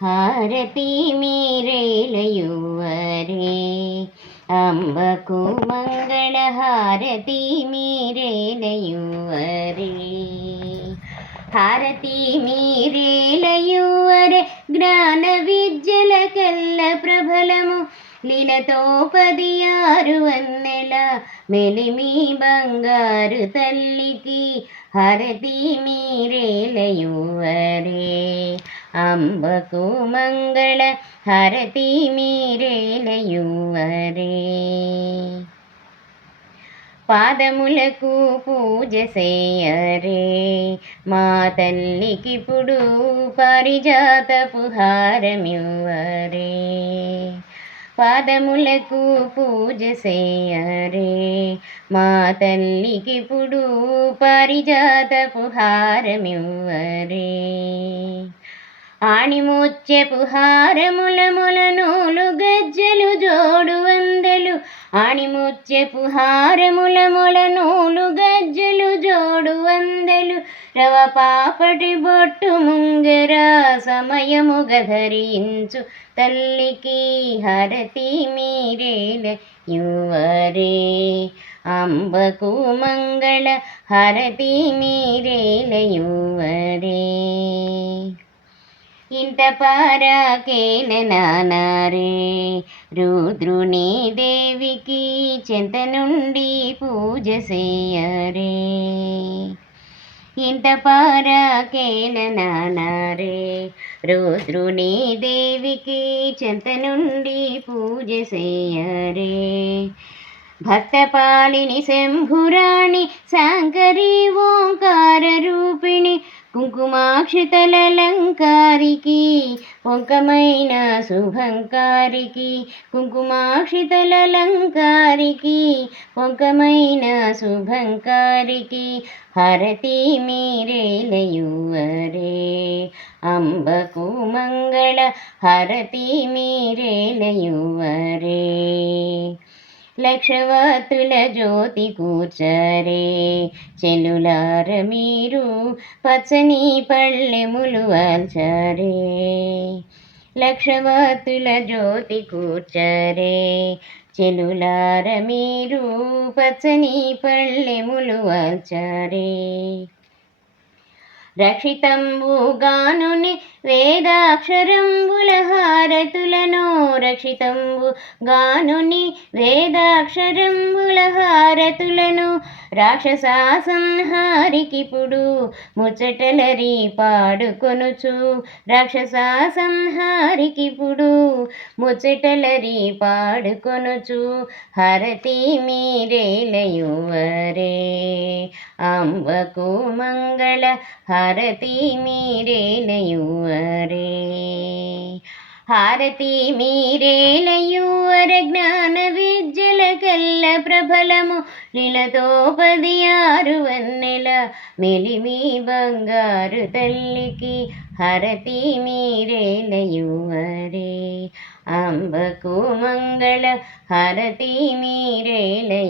హారతి మీరేలయువరే అంబకు మంగళ హారతి మీరేలయువరే హారతి మీరేలయువరే జ్ఞాన విద్యల కల్ల ప్రబలము లీలతో 16 వన్నెల మెలిమి బంగారు తల్లికి హారతి మీరేలయువరే అంబకు మంగళ హారతి మీరేలయువరే పాదములకు పూజ చేయరే మా తల్లికిప్పుడు పారిజాతపు హారమివ్వరే పాదములకు పూజ చేయరే మా తల్లికిప్పుడు పారిజాతపు హారమివ్వరే ఆణిముత్యపు హారముల మొలనూలు గజ్జలు జోడు వందలు ఆణిముత్యపు హారముల మొలనూలు గజ్జలు జోడు వందలు రవ పాపటి బొట్టు ముంగర సమయముగ ధరించు తల్లికి హారతి మీరేలయువరే అంబకు మంగళ హారతి మీరేలయువరే ఇంత పారాకేల నానారే రుద్రుని దేవికి చెంత నుండి పూజ చేయరే ఇంత పారాకేల నానారే రుద్రుని దేవికి చెంత నుండి పూజ చేయరే భక్తపాలిని శంభురాణి శాంకరి ఓంకార రూపిణి కుంకుమాక్షితలంకారికి పొంకమైన శుభంకారికి కుంకుమాక్షితలంకారికి పొంకమైన శుభంకారికి హారతి మీరేలయువరే అంబకు మంగళ హారతి మీరేలయువరే లక్షవత్తుల జ్యోతి కూర్చరే చెల్లులార మీరు పచ్చని పళ్ళెములు వాల్చరే లక్షవత్తుల జ్యోతి కూర్చరే చెల్లులార మీరు పచ్చని పళ్ళెములు వాల్చరే రక్షితంబుగానుని వేదాక్షరంబుల హారతులను రక్షితంబుగానుని వేదాక్షరంబుల హారతులను రాక్షస సంహారికిప్పుడు ముచ్చటలరి పాడుకొనుచు రాక్షస సంహారికిప్పుడు ముచ్చటలరి పాడుకొనుచు హారతి మీరేలయువరే అంబకు మంగళ హారతి మీరేలయువరే హారతి మీరేలయువర జ్ఞాన విద్యల కల్ల ప్రబలము లీలతో 16 వన్నెల మెలిమి బంగారు తల్లికి హారతి మీరేలయువరే అంబకు మంగళ హారతి మీరేలయువరే